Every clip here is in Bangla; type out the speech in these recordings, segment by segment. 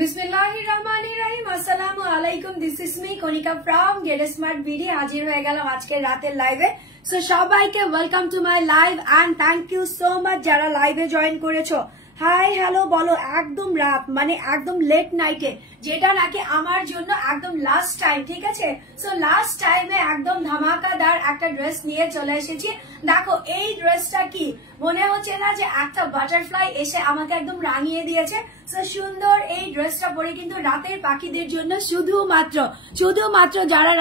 বিসমিল্লাহিররহমানিররহিম। আসসালামু আলাইকুম। This is me Konika from Get Smart BD. হাজির হয়ে গেলাম আজকে রাতের লাইভে। সো সবাইকে welcome to my live and thank you so much যারা লাইভে জয়েন করেছো। হাই হ্যালো বলো একদম রাত মানে একদম লেট নাইটে, যেটা নাকি আমার জন্য একদম লাস্ট টাইম, ঠিক আছে। সো লাস্ট টাইমে একদম ধামাকাদার একটা ড্রেস নিয়ে চলে এসেছি। দেখো এই ড্রেসটা কি মনে হচ্ছে না যে একটা বাটারফ্লাই এসে আমাকে একদম রাঙিয়ে দিয়েছে। সো সুন্দর এই ড্রেসটা পরে কিন্তু রাতের পাখিদের জন্য শুধুমাত্র যারা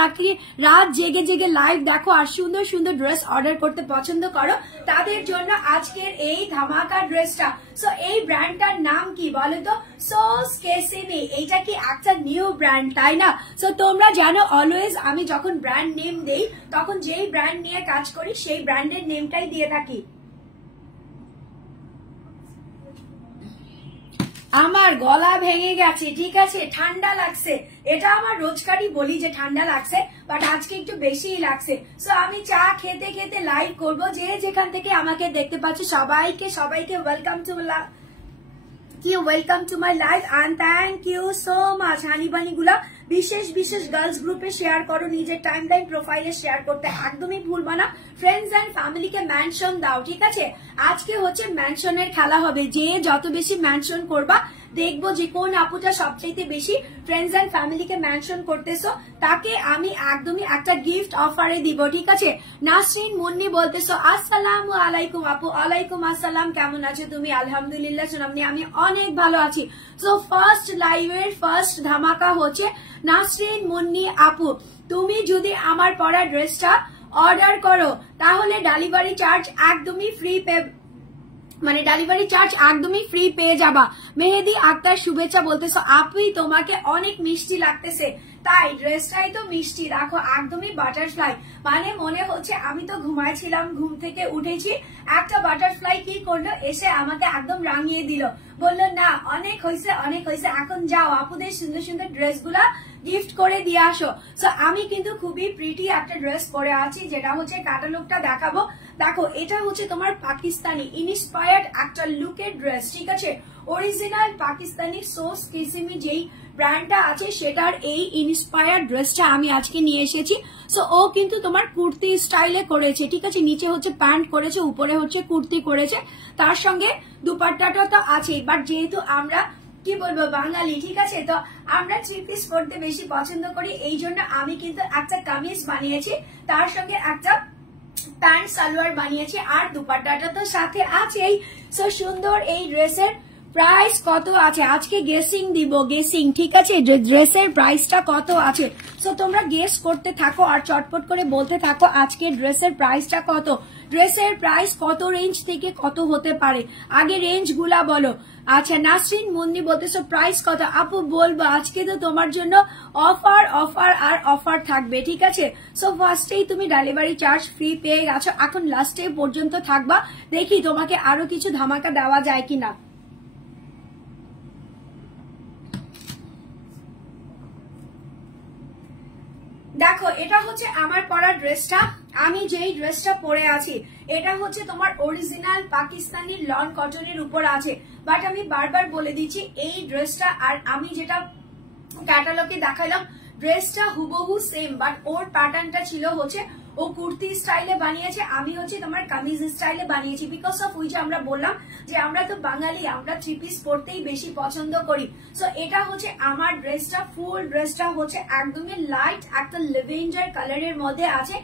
রাত জেগে জেগে লাইভ দেখো আর সুন্দর সুন্দর ড্রেস অর্ডার করতে পছন্দ করো তাদের জন্য আজকের এই ধামাকা ড্রেসটা। সো এই ব্র্যান্ডটার নাম কি বলো তো? সোস কেসিমি। এইটা কি একটা নিউ ব্র্যান্ড, তাই না? সো তোমরা জানো অলওয়েজ আমি যখন ব্র্যান্ড নেম দেই তখন যেই ব্র্যান্ড নিয়ে কাজ করি সেই ব্র্যান্ডের নেমটাই দিয়ে থাকি। আমার গলা ভেঙে গেছে, ঠিক আছে, ঠান্ডা লাগছে। এটা আমার রোজকারই বলি যে ঠান্ডা লাগছে, বাট আজকে একটু বেশিই লাগছে। সো আমি চা খেতে খেতে লাইভ করবো। যে যেখান থেকে আমাকে দেখতে পাচ্ছি সবাইকে welcome to my live and thank you so much. Honey bunny গুলা বিশেষ গার্লস গ্রুপে শেয়ার করো, নিজের টাইমলাইন প্রোফাইলে শেয়ার করতে একদমই ভুলবা না। ফ্রেন্ডস এন্ড ফ্যামিলিকে মেনশন দাও, ঠিক আছে। আজকে হচ্ছে মেনশনের খেলা হবে, যে যত বেশি মেনশন করবা দেখবো যে কোন আপুটা সবচাইতে বেশি ফ্রেন্ডস এন্ড ফ্যামিলিকে মেনশন করতেছো তাকে আমি একদমই একটা গিফট অফারে দিব, ঠিক আছে। নাসরিন মুন্নি বলতেছো আসসালামু আলাইকুম আপু। ওয়ালাইকুম আসসালাম, কেমন আছো তুমি? আলহামদুলিল্লাহ সোনামনি, আমি অনেক ভালো আছি। সো ফার্স্ট লাইভের ফার্স্ট ধামাকা হচ্ছে নাসরিন মুন্নি আপু। তুমি যদি আমার পরা ড্রেসটা অর্ডার করো তাহলে ডেলিভারি চার্জ একদমই ফ্রি পেয়ে যাবা। মেহেদি আক্তার শুভেচ্ছা বলতেছো আপনি তোমাকে অনেক মিষ্টি লাগতেছে। তাই ড্রেসটাই তো মিষ্টি, দেখো একদমই বাটারফ্লাই। মানে মনে হচ্ছে আমি তো ঘুমাইছিলাম, ঘুম থেকে উঠেছি, একটা বাটারফ্লাই কি করলো এসে আমাকে একদম রাঙিয়ে দিল, বললো না অনেক হয়েছে, এখন যাও আপুদের সুন্দর সুন্দর ড্রেসগুলা গিফট করে দিয়ে আসো। সো আমি কিন্তু খুবই প্রিটি একটা ড্রেস পরে আছি, যেটা হচ্ছে ক্যাটালগটা দেখাবো। দেখো এটা হচ্ছে তোমার পাকিস্তানি ইন্সপায়ার্ড একটা লুকের ড্রেস, ঠিক আছে। অরিজিনাল পাকিস্তানি সোস কিসিমি যেই ব্র্যান্ডটা আছে সেটার এই ইন্সপায়ার্ড ড্রেসটা আমি আজকে নিয়ে এসেছি। সো ও কিন্তু তোমার কুর্তি স্টাইলে করেছে, ঠিক আছে। নিচে হচ্ছে প্যান্ট করেছে, উপরে হচ্ছে কুর্তি করেছে, তার সঙ্গে দুপাট্টাটা তো আছেই। বাট যেহেতু আমরা কি বলবো বাঙালি, ঠিক আছে, তো আমরা থ্রি পিস পরতে বেশি পছন্দ করি, এই জন্য আমি কিন্তু একটা কামিজ বানিয়েছি, তার সঙ্গে একটা প্যান্ট সালোয়ার বানিয়েছি, আর দুপাট্টাটা তো সাথে আছেই। সো সুন্দর এই ড্রেসের প্রাইস কত আছে আজকে গেসিং দিব, ঠিক আছে। ড্রেসের প্রাইসটা কত আছে সো তোমরা গেস করতে থাকো আর চটপট করে বলতে থাকো আজকে ড্রেসের প্রাইসটা কত, ড্রেসের প্রাইস কত রেঞ্জ থেকে কত হতে পারে, আগে রেঞ্জ গুলা বলো। আচ্ছা নাসরিন মুন্নি বলতেছো প্রাইস কত? আপু বলবো আজকে তো তোমার জন্য অফার থাকবে, ঠিক আছে। সো ফার্স্টেই তুমি ডেলিভারি চার্জ ফ্রি পেয়ে গেছো, এখন লাস্টে পর্যন্ত থাকবা, দেখি তোমাকে আরো কিছু ধামাকা দেওয়া যায় কিনা। দেখো এটা হচ্ছে আমার পরা ড্রেসটা, আমি যেই ড্রেসটা পরে আছি এটা হচ্ছে তোমার অরিজিনাল পাকিস্তানি লন কটনের উপর আছে। বাট আমি বারবার বলে দিচ্ছি এই ড্রেসটা আর আমি যেটা ক্যাটালগে দেখাইলাম ড্রেসটা হুবহু সেম, বাট ওর প্যাটার্নটা ছিল হচ্ছে ও কুর্তি স্টাইলে বানিয়েছে, আমি হচ্ছে তোমার কামিজ স্টাইলে বানিয়েছি। বিকজ অফ ওই যে আমরা বললাম যে আমরা তো বাঙালি, আমরা থ্রি পিস পরতেই বেশি পছন্দ করি। সো এটা হচ্ছে আমার ড্রেসটা, ফুল ড্রেসটা হচ্ছে একদমই লাইট একটা লেভেন্ডার কালারের মধ্যে আছে,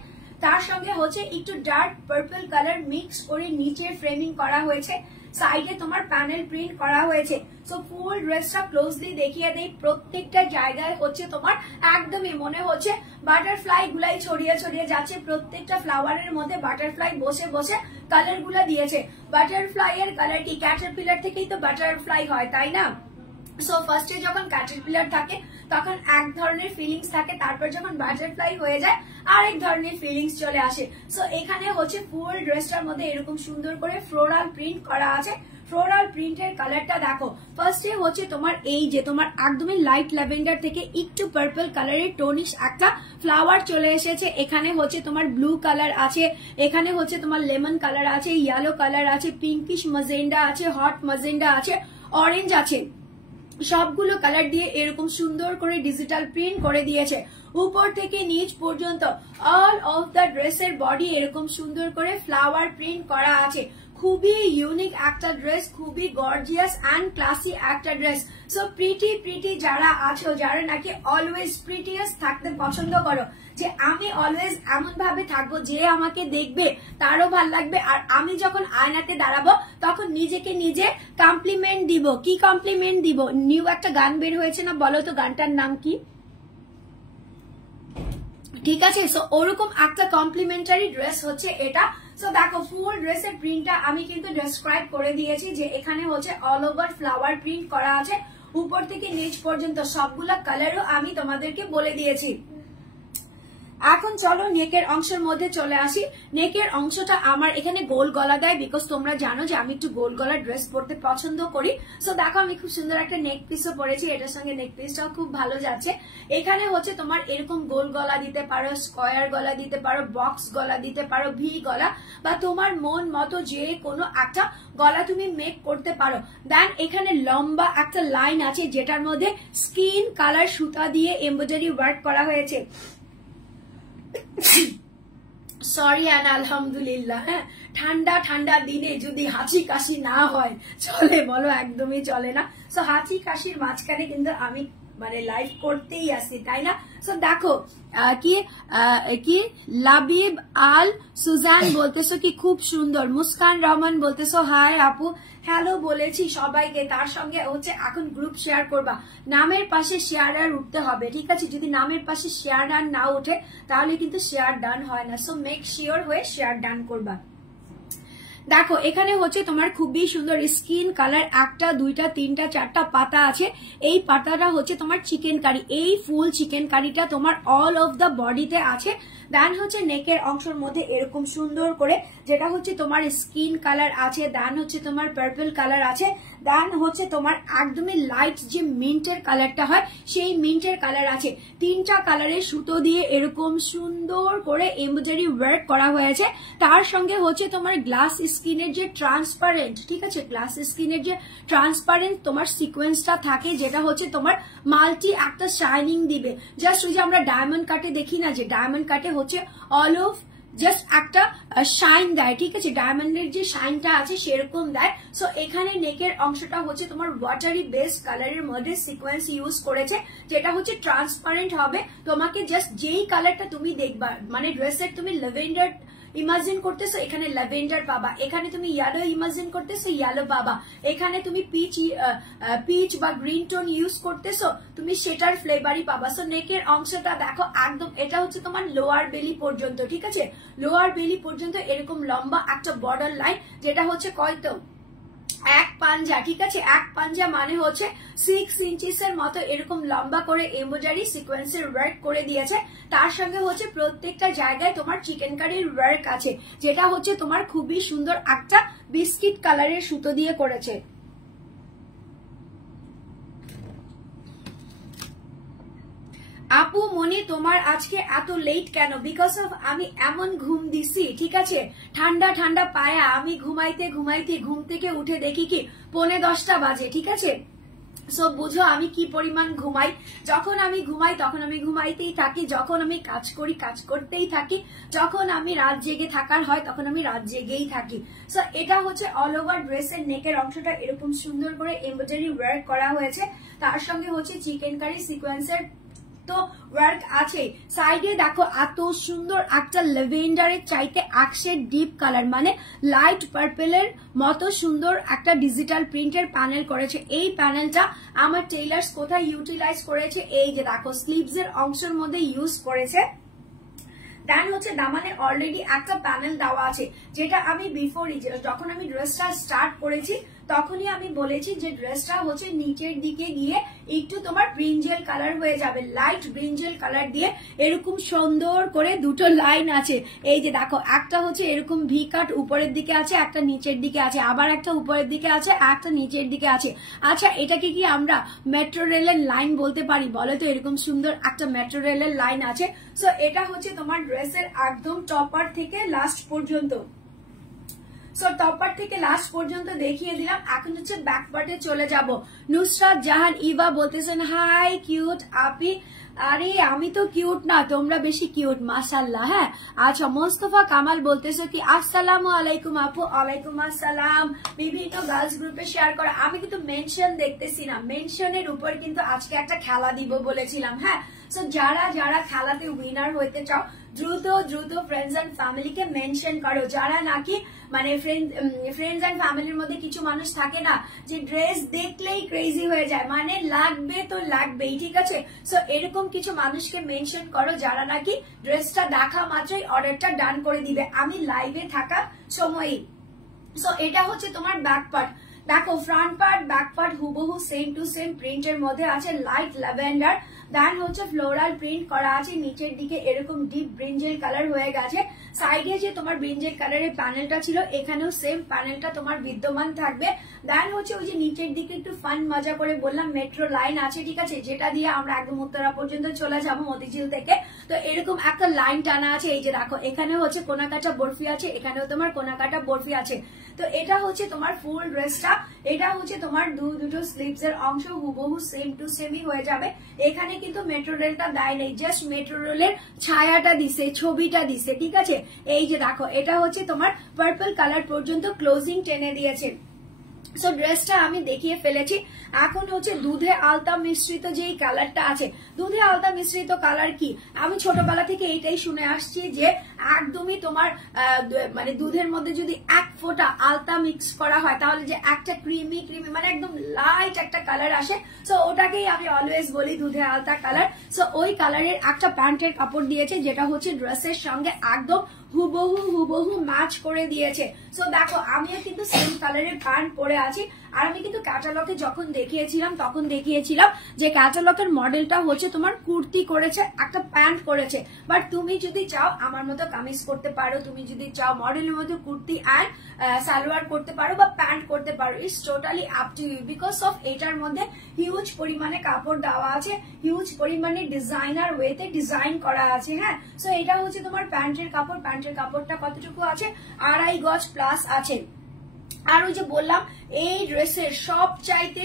তার সঙ্গে হচ্ছে একটু ডার্ক পার্পল কালার মিক্স করে নিচে ফ্রেমিং করা হয়েছে, সাইডে তোমার প্যানেল প্রিন্ট করা হয়েছে। সো ফুল ড্রেসটা ক্লোজলি দেখিয়ে দেই, প্রত্যেকটা জায়গায় হচ্ছে তোমার একদমই মনে হচ্ছে বাটারফ্লাই গুলাই ছড়িয়ে যাচ্ছে, প্রত্যেকটা ফ্লাওয়ারের মধ্যে বাটারফ্লাই বসে বসে কালার গুলা দিয়েছে। বাটারফ্লাই এর কালার কি ক্যাটারপিলার থেকেই তো বাটারফ্লাই হয়, তাই না। সো ফার্স্টে যখন ক্যাটারপিলার থাকে তখন এক ধরনের ফিলিংস থাকে, তারপর যখন বাটারফ্লাই হয়ে যায় আরেক ধরনের ফিলিংস চলে আসে। সো এখানে হচ্ছে ফুল ড্রেসটার মধ্যে এরকম সুন্দর করে ফ্লোরাল প্রিন্ট করা আছে। ফ্লোরাল প্রিন্টের কালারটা দেখো, ফার্স্টে হচ্ছে তোমার এই যে তোমার একদমই লাইট ল্যাভেন্ডার থেকে একটু পার্পল কালারের টোনিশ একটা ফ্লাওয়ার চলে এসেছে। এখানে হচ্ছে তোমার ব্লু কালার আছে, এখানে হচ্ছে তোমার লেমন কালার আছে, ইয়েলো কালার আছে, পিঙ্কিশ মাজেন্ডা আছে, হট মাজেন্ডা আছে, অরেঞ্জ আছে। সবগুলো কালার দিয়ে এরকম সুন্দর করে ডিজিটাল প্রিন্ট করে দিয়েছে। উপর থেকে নিচ পর্যন্ত অল অফ দ্য ড্রেসের বডি এরকম সুন্দর করে ফ্লাওয়ার প্রিন্ট করা আছে। খুবই ইউনিক একটা ড্রেস, খুবই গর্জিয়াস অ্যান্ড ক্লাসি একটা ড্রেস। সো প্রিটি যারা আছো, যারা নাকি অলওয়েজ প্রিটিয়াস থাকতে পছন্দ করো, যে আমি অলওয়েজ এমন ভাবে থাকবো যে আমাকে দেখবে তারও ভাল লাগবে, আর আমি যখন আয়নাতে দাঁড়াবো তখন নিজেকে নিজে কমপ্লিমেন্ট দিব। কি কমপ্লিমেন্ট দিব? নিউ একটা গান বের হয়েছে না, বলো তো গানটার নাম কি? ঠিক আছে, সো ওরকম একটা কমপ্লিমেন্টারি ড্রেস হচ্ছে এটা। সো দেখো ফুল ড্রেসের প্রিন্টটা আমি কিন্তু ডেসক্রাইব করে দিয়েছি, যে এখানে হচ্ছে অল ওভার ফ্লাওয়ার প্রিন্ট করা আছে, উপর থেকে নিচ পর্যন্ত সবগুলা কালারও আমি তোমাদেরকে বলে দিয়েছি। এখন চলো নেকের অংশের মধ্যে চলে আসি। নেকের অংশটা আমার এখানে গোল গলা দেয়, বিকজ তোমরা জানো যে আমি একটু গোল গলা ড্রেস পরতে পছন্দ করি। সো দেখো আমি খুব সুন্দর একটা নেক পিসও পরেছি, এটার সঙ্গে নেক পিসটাও খুব ভালো যাচ্ছে। এখানে হচ্ছে তোমার এরকম গোল গলা দিতে পারো, স্কোয়ার গলা দিতে পারো, বক্স গলা দিতে পারো, ভি গলা, বা তোমার মন মতো যে কোনো একটা গলা তুমি মেক করতে পারো। দেন এখানে লম্বা একটা লাইন আছে, যেটার মধ্যে স্কিন কালার সুতা দিয়ে এমব্রয়ডারি ওয়ার্ক করা হয়েছে। সরি অ্যান্ড আলহামদুলিল্লাহ। হ্যাঁ, ঠান্ডা ঠান্ডা দিনে যদি হাঁচি কাশি না হয় চলে বলো? একদমই চলে না। সো হাঁচি কাশির মাঝখানে কিন্তু আমি মানে লাইভ করতেই আসি, তাই না? সো দেখো কি লাবিব আল সুজান বলতেছো কি খুব সুন্দর। মুস্কান রহমান বলতেছো হাই আপু, হ্যালো বলেছি সবাইকে। তার সঙ্গে হচ্ছে এখন গ্রুপ শেয়ার করবা, নামের পাশে শেয়ার আর উঠতে হবে, ঠিক আছে? যদি নামের পাশে শেয়ার আর না উঠে তাহলে কিন্তু শেয়ার ডান হয় না। সো মেক শিওর হয়ে শেয়ার ডান করবা। দেখো এখানে হচ্ছে তোমার খুবই সুন্দর স্কিন কালার, একটা দুইটা তিনটা চারটা পাতা আছে। এই পাতাটা হচ্ছে তোমার চিকেন কারি, এই ফুল চিকেন কারিটা তোমার অল অফ দ্য বডিতে আছে। দেন হচ্ছে নেকের অংশের মধ্যে এরকম সুন্দর করে যেটা হচ্ছে তোমার স্কিন কালার আছে, দেন হচ্ছে তোমার পার্পল কালার আছে, দেন হচ্ছে তোমার একদমই লাইট যে মিন্টের কালারটা হয় সেই মিন্টের কালার আছে। তিনটা কালারের সুতো দিয়ে এরকম সুন্দর করে এমব্রয়ডারি ওয়ার্ক করা হয়েছে। তার সঙ্গে হচ্ছে তোমার গ্লাস স্কিনের যে ট্রান্সপারেন্ট, ঠিক আছে, গ্লাস স্কিনের যে ট্রান্সপারেন্ট তোমার সিকোয়েন্সটা থাকে, যেটা হচ্ছে তোমার মাল্টি একটা শাইনিং দিবে। জাস্ট ওই যে আমরা ডায়মন্ড কাটে দেখি না, যে ডায়মন্ড কাটে হচ্ছে অল অফ জাস্ট একটা শাইন দেয়, ঠিক আছে, ডায়মন্ডের যে শাইনটা আছে সেরকম দেয়। সো এখানে নেকের অংশটা হচ্ছে তোমার ওয়াটারি বেস কালারের মধ্যে সিকোয়েন্স ইউজ করেছে, যেটা হচ্ছে ট্রান্সপারেন্ট হবে। তোমাকে জাস্ট যেই কালারটা তুমি দেখবা, মানে ড্রেসের তুমি ল্যাভেন্ডার ইমাজিন করতেছো, এখানে ল্যাভেন্ডার পাবা। এখানে তুমি ইয়েলো ইমাজিন করতেছো, ইয়েলো পাবা। এখানে তুমি পিচ বা গ্রিন টোন ইউজ করতেছো, তুমি সেটার ফ্লেভারই পাবা। সো নেকের অংশটা দেখো একদম, এটা হচ্ছে তোমার লোয়ার বেলি পর্যন্ত, ঠিক আছে, লোয়ার বেলি পর্যন্ত এরকম লম্বা একটা বর্ডার লাইন, যেটা হচ্ছে কয়তো এক পাঞ্জা, ঠিক আছে, এক পাঞ্জা মানে হচ্ছে 6 ইঞ্চিস এর মতো এরকম লম্বা করে এমব্রয়ডারি সিকোয়েন্সের ওয়ার্ক করে দিয়েছে। তার সঙ্গে হচ্ছে প্রত্যেকটা জায়গায় তোমার চিকেন কারির ওয়ার্ক আছে, যেটা হচ্ছে তোমার খুবই সুন্দর একটা বিস্কিট কালারের সুতো দিয়ে করেছে। আপু মনি তোমার আজকে এত লেট কেন? বিকজ অফ আমি এমন ঘুম দিছি, ঠিক আছে, ঠান্ডা ঠান্ডা পায়া আমি ঘুমাইতে ঘুমাইতে ঘুম থেকে উঠে দেখি কি 9:45 বাজে, ঠিক আছে। সো বুঝো আমি কি পরিমাণ ঘুমাই। যখন আমি ঘুমাই তখন আমি ঘুমাইতেই থাকি, যখন আমি কাজ করি কাজ করতেই থাকি, যখন আমি রাত জেগে থাকার হয় তখন আমি রাত জেগেই থাকি। সো এটা হচ্ছে অল ওভার ড্রেসের নেকের অংশটা এরকম সুন্দর করে এমব্রয়ডারি ওয়ার্ক করা হয়েছে। তার সঙ্গে হচ্ছে চিকেন কারি সিকোয়েন্সের তো ওয়ার্ক আছে। সাইডে দেখো এত সুন্দর একটা ল্যাভেন্ডারের চাইতে আকশেড ডিপ কালার, মানে লাইট পার্পেলের মতো সুন্দর একটা ডিজিটাল প্রিন্টের প্যানেল করেছে। এই প্যানেলটা আমার টেইলার্স কোথায় ইউটিলাইজ করেছে, এই যে দেখো স্লিভস এর অংশের মধ্যে ইউজ করেছে। দেন হচ্ছে দামানে অলরেডি একটা প্যানেল দেওয়া আছে, যেটা আমি বিফোরই যখন আমি ড্রেসটা স্টার্ট করেছি তখনই আমি বলেছি যে ড্রেসটা হচ্ছে নিচের দিকে গিয়ে একটু তোমার ব্রিঞ্জেল কালার হয়ে যাবে, লাইট ব্রিঞ্জেল কালার দিয়ে এরকম সুন্দর করে দুটো লাইন আছে। এই যে দেখো একটা হচ্ছে এরকম ভি কাট উপরের দিকে আছে, একটা নিচের দিকে আছে, আবার একটা উপরের দিকে আছে, একটা নিচের দিকে আছে। আচ্ছা এটাকে কি আমরা মেট্রো রেলের লাইন বলতে পারি বলো তো? এরকম সুন্দর একটা মেট্রো রেলের লাইন আছে। সো এটা হচ্ছে তোমার ড্রেসের একদম টপার থেকে লাস্ট পর্যন্ত। সো টপ পার্ট থেকে লাস্ট পর্যন্ত দেখিয়ে দিলাম। এখন হচ্ছে ব্যাক পার্টে চলে যাব। নুসরাত জাহান ইভা বলতেছেন হাই কিউট আপি। আরে আমি তো কিউট না, তোমরা বেশি কিউট মাশাআল্লাহ। হ্যাঁ আচ্ছা, মোস্তফা কামাল বলতেছে কি আসসালামু আলাইকুম আপু। ওয়ালাইকুম আসসালাম। বিভিন্ন গার্লস গ্রুপে শেয়ার করা, আমি কিন্তু মেনশন দেখতেছি না, মেনশনের উপর কিন্তু আজকে একটা খেলা দিব বলেছিলাম। হ্যাঁ সো যারা যারা খেলাতে উইনার হইতে চাও দ্রুত দ্রুত ফ্রেন্ডস এন্ড ফ্যামিলিকে মেনশন করো। যারা নাকি মানে ফ্রেন্ডস এন্ড ফ্যামিলির মধ্যে কিছু মানুষ থাকে না যে ড্রেস দেখলেই ক্রেজি হয়ে যায়, মানে লাগবে তো লাগবেই, ঠিক আছে। সো এরকম কিছু মানুষকে মেনশন করো যারা নাকি ড্রেসটা দেখা মাত্রই অর্ডারটা ডান করে দিবে আমি লাইভে থাকা সময়ই। সো এটা হচ্ছে তোমার ব্যাক পার্ট। দেখো ফ্রন্ট পার্ট ব্যাক পার্ট হুবহু সেম টু সেম প্রিন্টের মধ্যে আছে, লাইট ল্যাভেন্ডার, দেন হচ্ছে ফ্লোরাল প্রিন্ট করা আছে, নিচের দিকে এরকম ডিপ ব্রিঞ্জেল কালার হয়ে গেছে। সাইডে যে তোমার ব্রিঞ্জেল কালারের প্যানেলটা ছিল এখানেও সেম প্যানেলটা তোমার বিদ্যমান থাকবে। দেন হচ্ছে ওই যে নিচের দিকে একটু ফান মজা করে বললাম মেট্রো লাইন আছে, ঠিক আছে, যেটা দিয়ে আমরা একদম উত্তরা পর্যন্ত চলে যাবো মতিঝিল থেকে। তো এরকম একটা লাইন টানা আছে, এই যে দেখো এখানে হচ্ছে কোনাকাটা বরফি আছে, এখানেও তোমার কোনাকাটা বরফি আছে। তো এটা হচ্ছে তোমার ফুল ড্রেসটা, এটা হচ্ছে তোমার দুটো স্লিভস এর অংশ হুবহু সেম টু সেমই হয়ে যাবে। এখানে কিন্তু মেট্রো রেলটা দেয় নেই, জাস্ট মেট্রো রেলের ছায়াটা দিছে, ছবিটা দিছে, ঠিক আছে। এই যে দেখো এটা হচ্ছে তোমার পার্পল কালার পর্যন্ত ক্লোজিং টেনে দিয়েছে। সো ড্রেসটা আমি দেখিয়ে ফেলেছি। এখন হচ্ছে দুধে আলতা মিশ্রিত যেই কালারটা আছে, দুধে আলতা মিশ্রিত কালার কি, আমি ছোটবেলা থেকে এইটাই শুনে আসছি যে একদমই তোমার মানে দুধের মধ্যে যদি এক ফোঁটা আলতা মিক্স করা হয় তাহলে যে একটা ক্রিমি ক্রিমি মানে একদম লাইট একটা কালার আসে। সো ওটাকেই আমি অলওয়েজ বলি দুধে আলতা কালার। সো ওই কালারের একটা প্যান্টের কাপড় দিয়েছে যেটা হচ্ছে ড্রেসের সঙ্গে একদম হুবহু ম্যাচ করে দিয়েছে। সো দেখো আমিও কিন্তু সেম কালারের প্যান্ট পরে আছি। আর আমি কিন্তু ক্যাটালগে যখন দেখিয়েছিলাম তখন দেখিয়েছিলাম যে ক্যাটালগের মডেলটা হচ্ছে তোমার কুর্তি করেছে, একটা প্যান্ট করেছে। বাট তুমি যদি চাও আমার মতো কামিজ করতে পারো, তুমি যদি চাও মডেলের মতো কুর্তি অ্যান্ড সালোয়ার করতে পারো বা প্যান্ট করতে পারো, it's totally up to you. Because of এটার মধ্যে হিউজ পরিমাণে কাপড় দেওয়া আছে, হিউজ পরিমাণে ডিজাইনার ওয়েতে ডিজাইন করা আছে। হ্যাঁ সো এটা হচ্ছে তোমার প্যান্টের কাপড়, প্যান্টের কাপড়টা কতটুকু আছে 2.5 গজ প্লাস আছে। আর ওই যে বললাম এই ড্রেসের সবচাইতে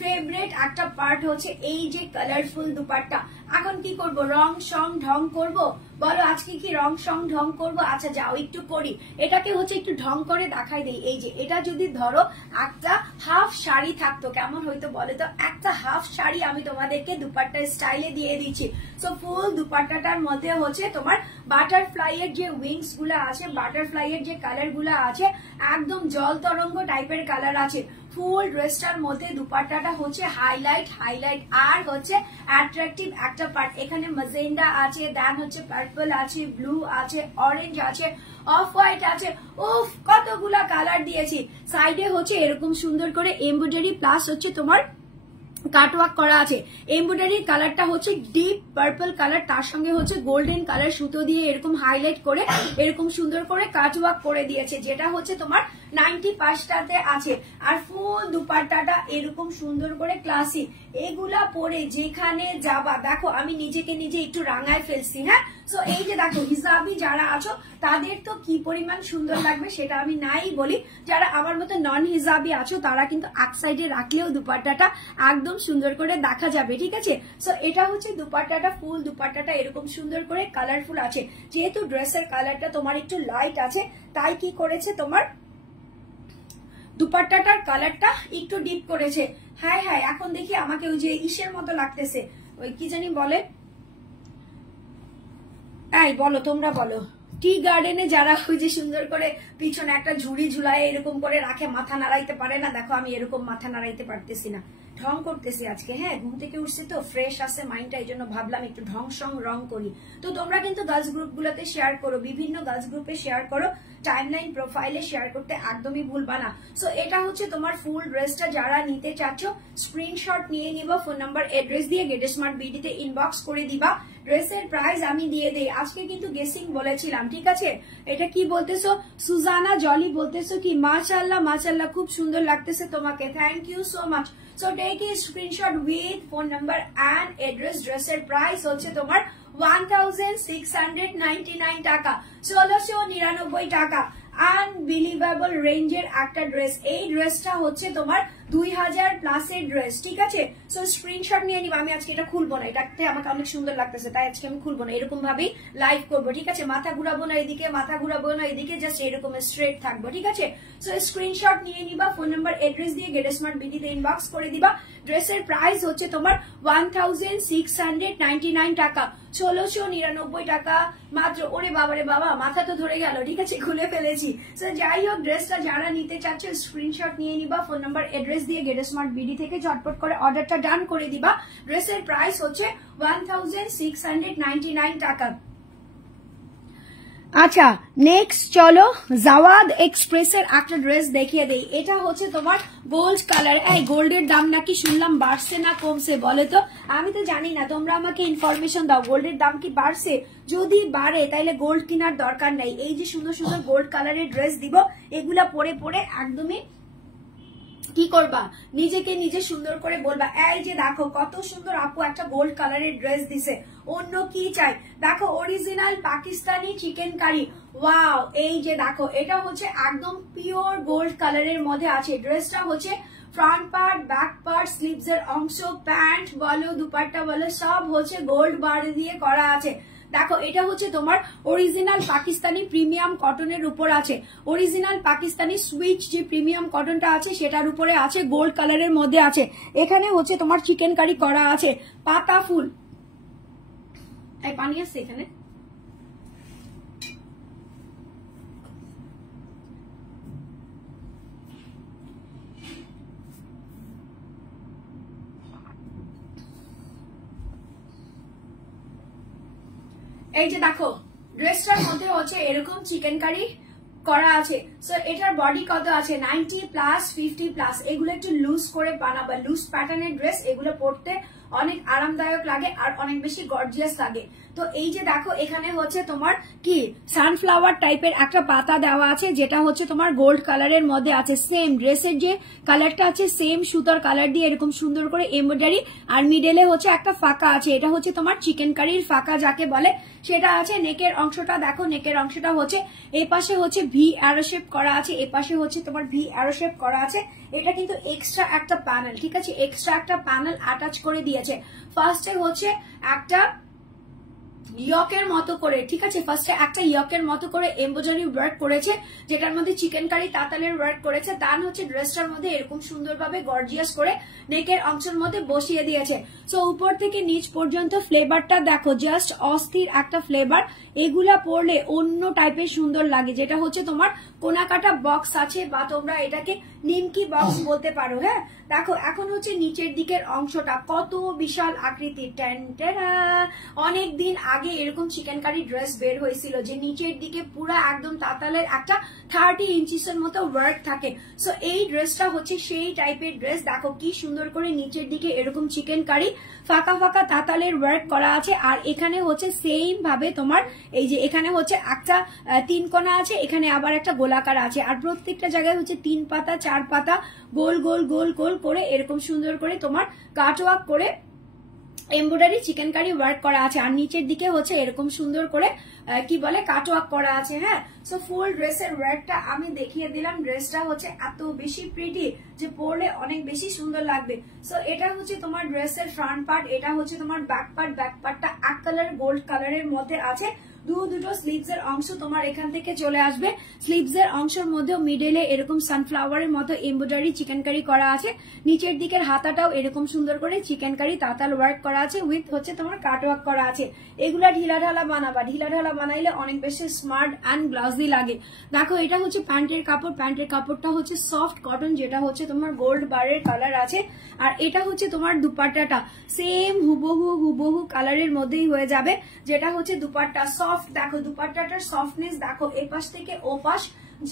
ফেভারিট একটা পার্ট হচ্ছে এই যে কালারফুল দুপাট্টা। এখন কি করব, রং সং ঢং করব, বলো আজকে কি রং সং ঢং করব? আচ্ছা যাও একটু করি, এটাকে হচ্ছে একটু ঢং করে দেখাই দেই। এই যে এটা যদি ধরো একটা হাফ শাড়ি থাকতো কেমন হইতো বলে তো, একটা হাফ শাড়ি আমি তোমাদেরকে দুপাট্টা স্টাইলে দিয়ে দিচ্ছি। সো ফুল দুপাট্টাটার মধ্যে হচ্ছে তোমার বাটারফ্লাই এর যে উইংস গুলা আছে, বাটারফ্লাই এর যে কালার গুলা আছে একদম জল তরঙ্গ টাইপের কালার আছে। ফুল ড্রেসটার মধ্যে দুপাট্টাটা হচ্ছে হাইলাইট আর হচ্ছে অ্যাট্রাকটিভ একটা পার্ট। এখানে ম্যাজেন্ডা আছে, দেন হচ্ছে পার্পল আছে, ব্লু আছে, অরেঞ্জ আছে, অফ হোয়াইট আছে, উফ কতগুলা কালার দিয়েছি। সাইডে হচ্ছে এরকম সুন্দর করে এমব্রয়ডারি প্লাস হচ্ছে তোমার কাটওয়ার্ক করা আছে। এমব্রয়ডারির কালারটা হচ্ছে ডিপ পার্পল কালার, তার সঙ্গে হচ্ছে গোল্ডেন কালার সুতো দিয়ে এরকম হাইলাইট করে এরকম সুন্দর করে কাটওয়ার্ক করে দিয়েছে, যেটা হচ্ছে তোমার 95টাতে আছে। আর ফুল দুপাট্টাটা এরকম সুন্দর করে ক্লাসি, এগুলা পরে যেখানে যাবা, দেখো আমি নিজেকে নিজে একটু রাঙায় ফেলছি। হ্যাঁ সো এই যে দেখো হিজাবি যারা আছো তাদের তো কি পরিমাণ সুন্দর লাগবে সেটা আমি নাই বলি, যারা আমার মতো নন হিজাবি আছো তারা কিন্তু এক সাইডে রাখলেও দুপাট্টাটা একদম সুন্দর করে দেখা যাবে, ঠিক আছে। সো এটা হচ্ছে দুপাট্টাটা, ফুল দুপাট্টাটা এরকম সুন্দর করে কালারফুল আছে। যেহেতু ড্রেসের কালারটা তোমার একটু লাইট আছে তাই কি করেছে তোমার দুপাট্টাটার কালারটা একটু ডিপ করেছে। হ্যাঁ এখন দেখি আমাকে ওই যে ইসের মতো লাগতেছে, ওই কি জানি বলে, এই বলো তোমরা বলো, টি গার্ডেনে যারা ওই যে সুন্দর করে পিছনে একটা ঝুড়ি ঝুলায় এরকম করে রাখে, মাথা নাড়াইতে পারে না, দেখো আমি এরকম মাথা নাড়াইতে পারতেছি না, ঢং করতেছি আজকে। হ্যাঁ ঘুম থেকে উঠছি তো ফ্রেশ আছে মাইন্ডটা, এই জন্য ভাবলাম একটু ঢং সং রং করি। তো তোমরা কিন্তু গার্লস গ্রুপ গুলোতে শেয়ার করো, বিভিন্ন গার্লস গ্রুপে শেয়ার করো, টাইমলাইন প্রোফাইলে শেয়ার করতে একদমই ভুলবা না। সো এটা হচ্ছে তোমার ফুল ড্রেসটা, যারা নিতে চাচ্ছ স্ক্রিনশট নিয়ে নিবা, ফোন নাম্বার অ্যাড্রেস দিয়ে গেট স্মার্ট বিডিতে ইনবক্স করে দিবা। ড্রেসের প্রাইস আমি দিয়ে দেই, আজকে কিন্তু গেসিং বলেছিলাম, ঠিক আছে। এটা কি বলতেছো সুজানা জলি বলতেছো কি মাশাআল্লাহ খুব সুন্দর লাগতেছে তোমাকে, thank you so much. So take a screenshot with phone number and address. ড্রেসের প্রাইস হচ্ছে তোমার 1699 টাকা, 1699 টাকা। আনবিলিভেবল রেঞ্জের একটা ড্রেস। এই ড্রেসটা হচ্ছে তোমার 2000 প্লাসের ড্রেস, ঠিক আছে। সো স্ক্রিনশট নিয়ে নিবা। আমি আজকে এটা খুলবো না, এটাতে আমাকে অনেক সুন্দর লাগতেছে, তাই আজকে আমি খুলবো না, এরকম ভাবেই লাইভ করবো, ঠিক আছে। মাথা ঘুরাবো না এদিকে, মাথা ঘুরাবো না এদিকে, জাস্ট এরকম স্ট্রেট থাকবো, ঠিক আছে। সো স্ক্রিনশট নিয়ে নিবা, ফোন নাম্বার এড্রেস দিয়ে গেট স্মার্ট বিডিতে ইনবক্স করে দিবা। ড্রেসের প্রাইস হচ্ছে তোমার 1699 টাকা, 1699 টাকা মাত্র। ওরে বাবারে বাবা, মাথা তো ধরে গেল, ঠিক আছে, খুলে ফেলেছি। সো যাই হোক, ড্রেসটা যারা নিতে চাচ্ছ স্ক্রিনশট নিয়ে নিবা, ফোন নাম্বার এড্রেস দিয়ে গেট স্মার্ট বিডি থেকে ঝটপট করে অর্ডারটা ডান করে দিবা। ড্রেসের প্রাইস হচ্ছে 1699 টাকা। আচ্ছা, নেক্সট চলো জাওয়াদ এক্সপ্রেসের একটা ড্রেস দেখিয়ে দেই। এটা হচ্ছে তোমার গোল্ড কালার। এই গোল্ডের দাম নাকি শুনলাম বাড়ছে না কমছে, বলে তো? আমি তো জানি না, তোমরা আমাকে ইনফরমেশন দাও, গোল্ডের দাম কি বাড়ছে? যদি বাড়ে তাইলে গোল্ড কেনার দরকার নেই। এই যে সুন্দর সুন্দর গোল্ড কালারের ড্রেস দিব, এগুলা পরে পরে একদমই কি করবা, নিজেকে নিজে সুন্দর করে বলবা, এই যে দেখো কত সুন্দর আপু একটা গোল্ড কালারের ড্রেস দিছে, অন্য কি চাই। দেখো original Pakistani chicken curry, wow. এই যে দেখো, এটা হচ্ছে একদম পিওর গোল্ড কালারের মধ্যে আছে। ড্রেসটা হচ্ছে front part, back part, sleeves এর অংশ, প্যান্ট বলো, দুপাট্টা বলো, সব হচ্ছে গোল্ড বার দিয়ে করা আছে। দেখো এটা হচ্ছে তোমার অরিজিনাল পাকিস্তানি প্রিমিয়াম কটনের উপর আছে, অরিজিনাল পাকিস্তানি সুইচ যে প্রিমিয়াম কটনটা আছে সেটার উপরে আছে, গোল্ড কালারের মধ্যে আছে। এখানে হচ্ছে তোমার চিকেন কারি করা আছে, পাতা ফুল। এই পানি আছে এখানে, এই যে দেখো ড্রেসটার মধ্যে হচ্ছে এরকম চিকেন কারি করা আছে। সো এটার বডি কত আছে, 90 প্লাস 50 প্লাস। এগুলো একটু লুজ করে বানাবা, লুজ প্যাটার্নের ড্রেস, এগুলো পরতে অনেক আরামদায়ক লাগে আর অনেক বেশি গর্জিয়াস লাগে। তো এই যে দেখো, এখানে হচ্ছে তোমার কি সানফ্লাওয়ার টাইপের একটা পাতা দেওয়া আছে, যেটা হচ্ছে তোমার গোল্ড কালারের মধ্যে আছে। সেম ড্রেসের যে কালারটা আছে সেম সুতার কালার দিয়ে এরকম সুন্দর করে এমব্রয়ডারি, আর মিডলে হচ্ছে একটা ফাঁকা আছে, এটা হচ্ছে তোমার চিকেন কারির ফাঁকা যাকে বলে সেটা আছে। নেকের অংশটা দেখো, নেকের অংশটা হচ্ছে এই পাশে হচ্ছে ভি অ্যারো শেপ করা আছে, এ পাশে হচ্ছে তোমার ভি অ্যারো শেপ করা আছে। এটা কিন্তু এক্সট্রা একটা প্যানেল, ঠিক আছে, এক্সট্রা একটা প্যানেল অ্যাটাচ করে দিয়েছে। ফার্স্টে হচ্ছে একটা ইয়কের মতো করে, ঠিক আছে, ফার্স্টে একটা ইয়কের মতো করে এমব্রয়ডারি ওয়ার্ক করেছে, যেটার মধ্যে চিকেন কারি তাতালের ওয়ার্ক করেছে। তার হচ্ছে ড্রেসটার মধ্যে এরকম সুন্দরভাবে গর্জিয়াস করে নেকের অংশের মধ্যে বসিয়ে দিয়েছে। সো উপর থেকে নিচ পর্যন্ত ফ্লেভারটা দেখো, জাস্ট অস্থির একটা ফ্লেভার। এগুলা পরলে অন্য টাইপের সুন্দর লাগে, যেটা হচ্ছে তোমার কোনাকাটা বক্স আছে, বা তোমরা এটাকে নিমকি বক্স বলতে পারো। হ্যাঁ দেখো, এখন হচ্ছে নিচের দিকের অংশটা কত বিশাল আকৃতির। অনেক দিন আগে এরকম চিকেন কারি ড্রেস বের হয়েছিল, যে নিচের দিকে পুরো একদম তাতালের একটা 30 ইঞ্চিসের মতো ওয়ার্ক থাকে। সো এই ড্রেসটা হচ্ছে সেই টাইপের ড্রেস। দেখো কি সুন্দর করে নিচের দিকে এরকম চিকেন কারি ফাঁকা ফাঁকা তাতালের ওয়ার্ক করা আছে, আর এখানে হচ্ছে সেম ভাবে তোমার এই যে এখানে হচ্ছে একটা 3 কোণা আছে, এখানে আবার একটা গোলাকার আছে, আর প্রত্যেকটা জায়গায় হচ্ছে 3 পাতা 4 পাতা গোল গোল গোল গোল করে এরকম সুন্দর করে তোমার কাটওয়ার্ক করে এমব্রয়ডারি চিকেন কারি ওয়ার্ক করা আছে, আর নিচের দিকে হচ্ছে এরকম সুন্দর করে কি বলে কাটওয়ার্ক করা আছে। হ্যাঁ, সো ফুল ড্রেসের ওয়ার্কটা আমি দেখিয়ে দিলাম। ড্রেসটা হচ্ছে এত বেশি প্রিটি যে পরলে অনেক বেশি সুন্দর লাগবে। সো এটা হচ্ছে তোমার ড্রেসের ফ্রন্ট পার্ট, এটা হচ্ছে তোমার ব্যাক পার্ট। ব্যাক পার্টটা এক কালার গোল্ড কালারের মধ্যে আছে। দুটো স্লিভস এর অংশ তোমার এখান থেকে চলে আসবে। স্লিভস এর অংশের মধ্যেও মিডলে এরকম সানফ্লাওয়ারের মতো এমব্রয়ডারি চিকেন কারি করা আছে। নিচের দিকের হাতাটাও এরকম সুন্দর করে চিকেন কারি তাতাল ওয়ার্ক করা আছে, উইথ হচ্ছে তোমার কাট ওয়ার্ক করা আছে। এগুলা ঢিলা ঢালা বানাবা, ঢিলা ঢালা বানাইলে অনেক বেশি স্মার্ট অ্যান্ড গ্লাসি লাগে। দেখো এটা হচ্ছে প্যান্টের কাপড়, প্যান্টের কাপড়টা হচ্ছে সফট কটন, যেটা হচ্ছে তোমার গোল্ড বারের কালার আছে। আর এটা হচ্ছে তোমার দুপাট্টাটা সেম হুবহু কালারের মধ্যেই হয়ে যাবে, যেটা হচ্ছে দুপাট্টা সফট। দেখো দুপাট্টাটার সফটনেস দেখো, এপাশ থেকে ওপাশ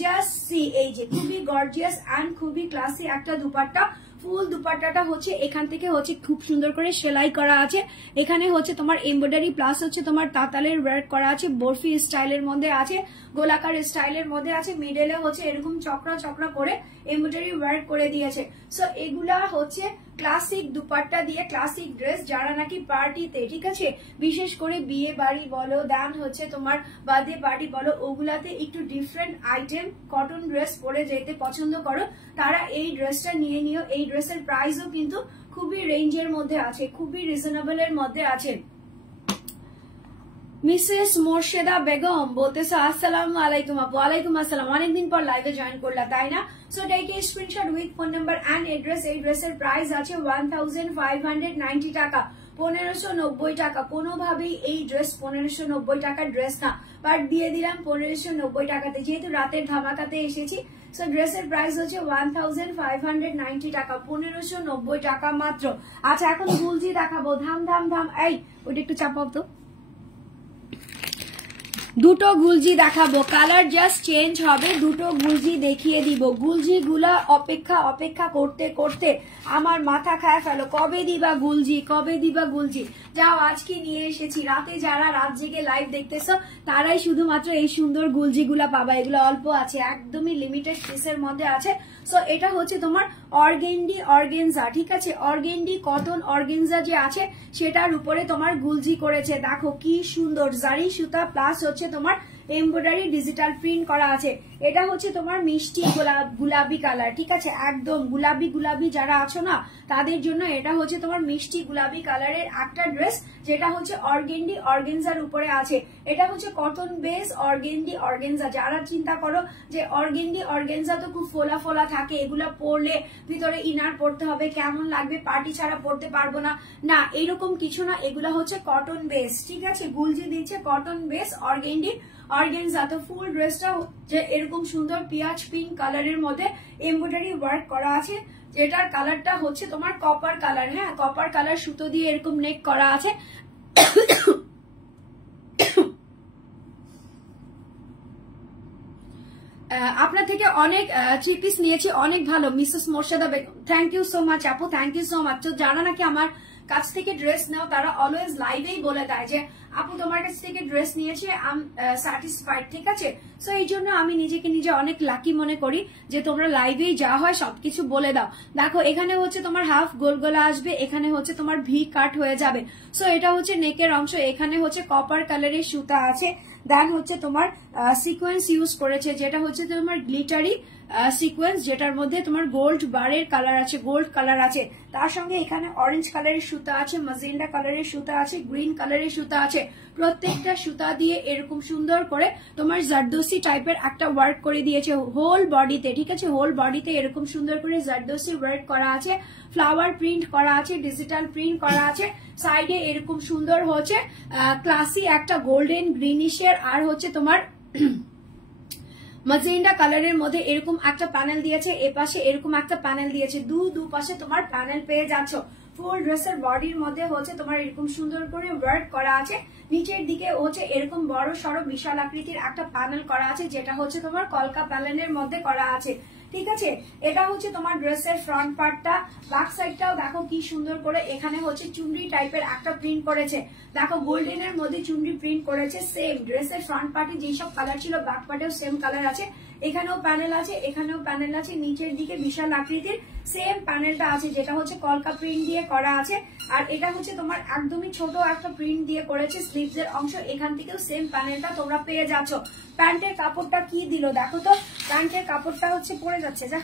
জাস্ট সি। এই যে খুবই গর্জিয়াস অ্যান্ড খুবই ক্লাসি একটা দুপাট্টা। ফুল দুপাট্টাটা হচ্ছে এখান থেকে হচ্ছে খুব সুন্দর করে সেলাই করা আছে। এখানে হচ্ছে তোমার এমব্রয়ডারি প্লাস হচ্ছে তোমার তাতালের ওয়ার্ক করা আছে, বরফি স্টাইলের মধ্যে আছে, গোলাকার স্টাইলের মধ্যে আছে। মিডলে হচ্ছে এরকম চক্রা চক্রা করে এমব্রয়ডারি ওয়ার্ক করে দিয়েছে। সো এগুলা হচ্ছে ক্লাসিক দুপাট্টা দিয়ে ক্লাসিক ড্রেস, যারা নাকি পার্টিতে, ঠিক আছে, বিশেষ করে বিয়ে বাড়ি বলো, দেন হচ্ছে তোমার বার্থডে পার্টি বলো, ওগুলাতে একটু ডিফারেন্ট আইটেম কটন ড্রেস পরে যেতে পছন্দ করো, তারা এই ড্রেসটা নিয়ে নিও। এই ড্রেসের প্রাইসও কিন্তু খুবই রেঞ্জের মধ্যে আছে, খুবই রিজনেবল এর মধ্যে আছে। মিসেস মোর্শেদা বেগম বলতেছে আসসালামু আলাইকুম আপু। ওয়ালাইকুম আসসালাম, অনেকদিন পর লাইভে জয়েন করলা তাই না? So take a screenshot with phone number and address. এই ড্রেসের প্রাইস আছে 1590 টাকা, 1590 টাকা। কোনোভাবেই এই ড্রেস 1590 টাকার ড্রেস না, বাট দিয়ে দিলাম 1590 টাকাতে, যেহেতু রাতের ধামাকাতে এসেছি। সো ড্রেসের প্রাইস হচ্ছে 1590 টাকা, 1590 টাকা মাত্র। আচ্ছা এখন গুলজি দেখাবো, ধাম ধাম ধাম। এই ওইটা একটু চাপাও তো, দুটো গুলজি দেখাবো, কালার জাস্ট চেঞ্জ হবে, দুটো গুলজি দেখিয়ে দিব। গুলজি গুলা অপেক্ষা করতে করতে আমার মাথা খায় ফেলো, কবে দিবা গুলজি, কবে দিবা গুলজি। যাও আজকে নিয়ে এসেছি, রাতে যারা রাত জেগে লাইভ দেখতেছো তারাই শুধুমাত্র এই সুন্দর গুলজি গুলা পাবা। এগুলো অল্প আছে, একদমই লিমিটেড পিসের মধ্যে আছে। সো এটা হচ্ছে তোমার অর্গেন্ডি অর্গেনজা, ঠিক আছে, অর্গেন্ডি কটন অর্গেনজা যে আছে সেটার উপরে তোমার গুলজি করেছে। দেখো কি সুন্দর জারি সুতা প্লাস হচ্ছে তোমার এমব্রয়ডারি ডিজিটাল প্রিন্ট করা আছে। এটা হচ্ছে তোমার মিষ্টি গুলাবি কালার, ঠিক আছে, একদম গুলাবি যারা আছো না তাদের জন্য এটা হচ্ছে তোমার মিষ্টি গুলাবি কালারের একটা ড্রেস, যেটা হচ্ছে অর্গেন্ডি অর্গেনজার উপরে আছে। এটা হচ্ছে কটন বেস অর্গেন্ডি অর্গেনজা। যারা চিন্তা করো যে অর্গেন্ডি অর্গেনজা তো খুব ফোলা ফোলা থাকে, এগুলা পরলে ভিতরে ইনার পরতে হবে, কেমন লাগবে, পার্টি ছাড়া পরতে পারবো না, না এরকম কিছু না, এগুলা হচ্ছে কটন বেস, ঠিক আছে। গুলজি দিচ্ছে কটন বেস অর্গেন্ডি অর্গেনজা। তো ফুল ড্রেসটা যে এরকম সুন্দর পিয়াজ পিঙ্ক কালারের মধ্যে এমব্রয়ডারি ওয়ার্ক করা আছে, যেটার কালারটা হচ্ছে তোমার কপার কালার। হ্যাঁ, কপার কালার সুতো দিয়ে এরকম নেক করা আছে। আপনার থেকে অনেক 3 পিস নিয়েছি, অনেক ভালো Mrs Morsheda Begum, thank you so much আপু, থ্যাংক ইউ সো মাচ। তো যারা নাকি আমার কাছ থেকে ড্রেস নাও তারা অলওয়েজ লাইভেই বলে দেয় যে আপু তোমার কাছ থেকে ড্রেস নিয়েছি, আই এম স্যাটিসফাইড, ঠিক আছে। সো এই জন্য আমি নিজেকে নিজে অনেক লাকি মনে করি যে তোমরা লাইভেই যা হয় সবকিছু বলে দাও। দেখো এখানে হচ্ছে তোমার হাফ গোল গোলা আসবে, এখানে হচ্ছে তোমার ভি কাট হয়ে যাবে। সো এটা হচ্ছে নেকের অংশ, এখানে হচ্ছে কপার কালারের সুতা আছে, দেন হচ্ছে তোমার সিকোয়েন্স ইউজ করেছে, যেটা হচ্ছে তোমার গ্লিটারি সিকোয়েন্স, যেটার মধ্যে তোমার গোল্ড বারের কালার আছে, গোল্ড কালার আছে। তার সঙ্গে এখানে অরেঞ্জ কালারের সুতা আছে, ম্যাজেন্ডা কালারের সুতা আছে, গ্রিন কালারের সুতা আছে। প্রত্যেকটা সুতা দিয়ে এরকম সুন্দর করে তোমার জারদোসি টাইপের একটা ওয়ার্ক করে দিয়েছে হোল বডিতে, ঠিক আছে, হোল বডিতে এরকম সুন্দর করে জারদোসি ওয়ার্ক করা আছে, ফ্লাওয়ার প্রিন্ট করা আছে, ডিজিটাল প্রিন্ট করা আছে। সাইডে এরকম সুন্দর হচ্ছে ক্লাসি একটা গোল্ডেন গ্রিনিশের আর হচ্ছে তোমার ম্যাজেন্ডা কালারের মধ্যে এরকম একটা প্যানেল দিয়েছে, এপাশে এরকম একটা প্যানেল দিয়েছে, দু পাশে তোমার প্যানেল পেয়ে যাচ্ছ। ফুল ড্রেসের বডির মধ্যে হচ্ছে তোমার এরকম সুন্দর করে ওয়ার্ক করা আছে, নিচের দিকে হচ্ছে এরকম বড় সড়ো বিশাল আকৃতির একটা প্যানেল করা আছে, যেটা হচ্ছে তোমার কলকা প্যানেলের মধ্যে করা আছে, ঠিক আছে। এটা হচ্ছে তোমার ড্রেসের ফ্রন্ট পার্টটা। ব্যাক সাইডটাও দেখো কি সুন্দর করে এখানে হচ্ছে চুনরি টাইপের একটা প্রিন্ট করেছে, দেখো গোল্ডেনের মধ্যে চুনরি প্রিন্ট করেছে। সেম ড্রেসের ফ্রন্ট পার্টে যেসব কালার ছিল ব্যাক পার্টেও সেম কালার আছে, এখানেও প্যানেল আছে, এখানেও প্যানেল আছে, নিচের দিকে বিশাল আকৃতির সেম প্যানেলটা আছে, যেটা হচ্ছে কলকা প্রিন্ট দিয়ে করা আছে। আর এটা হচ্ছে তোমার একদমই ছোট একটা প্রিন্ট দিয়ে করেছে স্লিভস এর অংশ, এখান থেকেও সেম প্যানেলটা তোমরা পেয়ে যাচ্ছ। প্যান্টের কাপড়টা কি দিল দেখো তো, প্যান্টের কাপড়টা হচ্ছে পরে যাচ্ছে, যা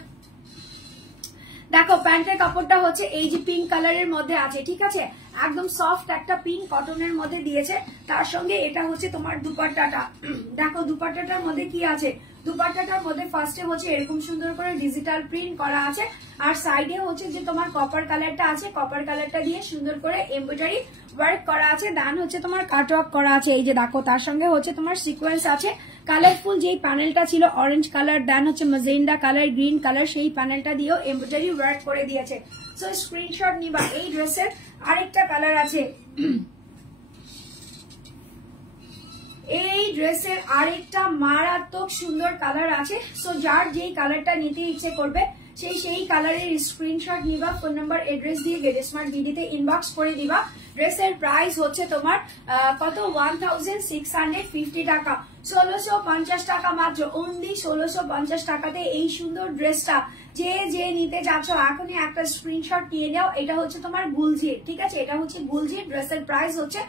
দেখো প্যান্টের কাপড়টা হচ্ছে এই যে পিঙ্ক কালারের মধ্যে আছে, ঠিক আছে, একদম সফট একটা পিঙ্ক কটনের মধ্যে দিয়েছে। তার সঙ্গে এটা হচ্ছে তোমার দুপাট্টাটা, দেখো দুপাট্টাটার মধ্যে কি আছে, দুপাট্টাটার মধ্যে ফার্স্টে হচ্ছে এরকম সুন্দর করে ডিজিটাল প্রিন্ট করা আছে, আর সাইডে হচ্ছে যে তোমার কপার কালারটা আছে, কপার কালারটা দিয়ে সুন্দর করে এমব্রয়ডারি ওয়ার্ক করা আছে, দান হচ্ছে তোমার কাটওয়ার্ক করা আছে, এই যে দেখো। তার সঙ্গে হচ্ছে তোমার সিকোয়েন্স আছে, কালারফুল যেই প্যানেলটা ছিল অরেঞ্জ কালার, দেন হচ্ছে ম্যাজেন্ডা কালার, গ্রিন কালার, সেই প্যানেলটা দিয়েও এমব্রয়ডারি ওয়ার্ক করে দিয়েছে। সো স্ক্রিনশট নিবা। এই ড্রেসের আরেকটা কালার আছে, এই ড্রেসের আরেকটা মারাত্মক সুন্দর কালার আছে। সো যার যেই কালারটা নিতে ইচ্ছে করবে সেই কালারের স্ক্রিনশট নিবা, ফোন নাম্বার এড্রেস দিয়ে গেট স্মার্ট বিডিতে ইনবক্স করে দিবা। ড্রেসের প্রাইস হচ্ছে তোমার কত 1650 টাকা, 1650 টাকা মাত্র, অনলি 1650 টাকাতে এই সুন্দর ড্রেসটা যে নিতে যাচ্ছ এখনই একটা স্ক্রিনশট নিয়ে নাও। এটা হচ্ছে তোমার গুলজির, ঠিক আছে, এটা হচ্ছে গুলজির। ড্রেসের প্রাইস হচ্ছে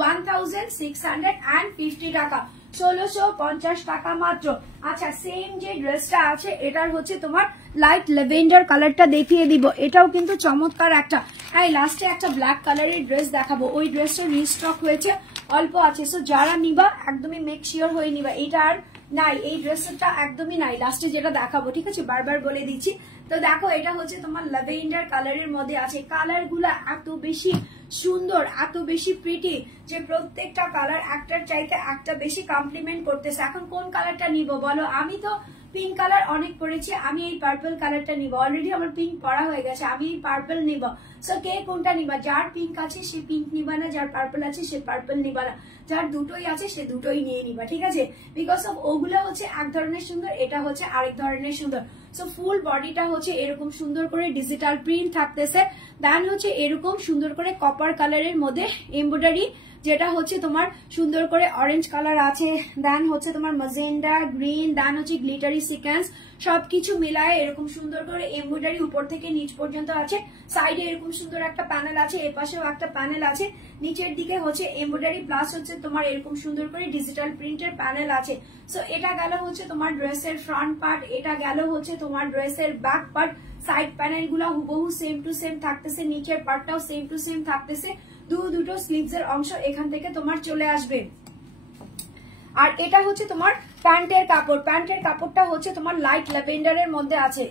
1650 টাকা, 1650 টাকা মাত্র। আচ্ছা, সেম যে ড্রেসটা আছে এটার হচ্ছে তোমার লাইট ল্যাভেন্ডার কালারটা দেখিয়ে দিব, এটাও কিন্তু চমৎকার একটা। হ্যাঁ, লাস্টে একটা ব্ল্যাক কালারের ড্রেস দেখাবো, ওই ড্রেসটা রিস্টক হয়েছে, অল্প আছে। সো যারা নিবা একদমই মেক শিওর হয়ে নিবা, এটা আর নাই, এই ড্রেসটা একদমই নাই লাস্টে যেটা দেখাবো, ঠিক আছে, বারবার বলে দিচ্ছি। তো দেখো, এটা হচ্ছে তোমার ল্যাভেন্ডার কালারের মধ্যে আছে, কালার গুলা এত বেশি সুন্দর, এত বেশি প্রিটি যে প্রত্যেকটা কালার একটার চাইতে একটা বেশি কমপ্লিমেন্ট করতেছে। এখন কোন কালারটা নিব বলো? আমি তো পিঙ্ক কালার অনেক পরেছি, আমি এই পার্পল কালারটা নিব, অলরেডি আমার পিঙ্ক পরা হয়ে গেছে, আমি এই পার্পল নিব। সো কে কোনটা নিবা? যার পিঙ্ক আছে সে পিঙ্ক নিবা না, যার পার্পল আছে সে পার্পল নিবা না, যার দুটোই আছে সে দুটোই নিয়ে নিবা, ঠিক আছে। বিকজ অফ ওগুলো হচ্ছে এক ধরনের সুন্দর, এটা হচ্ছে আরেক ধরনের সুন্দর। সো ফুল বডিটা হচ্ছে এরকম সুন্দর করে ডিজিটাল প্রিন্ট থাকতেছে, দেন হচ্ছে এরকম সুন্দর করে কপার কালারের মধ্যে এমব্রয়ডারি, যেটা হচ্ছে তোমার সুন্দর করে অরেঞ্জ কালার আছে, দেন হচ্ছে তোমার ম্যাজেন্ডা গ্রিন, দেন হচ্ছে গ্লিটারি সিকোয়েন্স, সবকিছু মিলায় এরকম সুন্দর করে এমব্রয়ডারি উপর থেকে নিচ পর্যন্ত আছে। সাইডে এরকম সুন্দর একটা প্যানেল আছে, এর পাশেও একটা প্যানেল আছে, নিচের দিকে হচ্ছে এমব্রয়ডারি প্লাস হচ্ছে তোমার এরকম সুন্দর করে ডিজিটাল প্রিন্টের প্যানেল আছে। সো এটা গেল হচ্ছে তোমার ড্রেসের ফ্রন্ট পার্ট, এটা গেল হচ্ছে তোমার ড্রেসের ব্যাক পার্ট। সাইড প্যানেল গুলো হুবহু সেম টু সেম থাকতেছে, নিচের পার্টটাও সেম টু সেম থাকতেছে, দুটো স্লিভস এর অংশ এখান থেকে তোমার চলে আসবে। আর এটা হচ্ছে তোমার প্যান্টের কাপড়, প্যান্টের কাপড়টা হচ্ছে তোমার লাইট ল্যাভেন্ডারের মধ্যে আছে।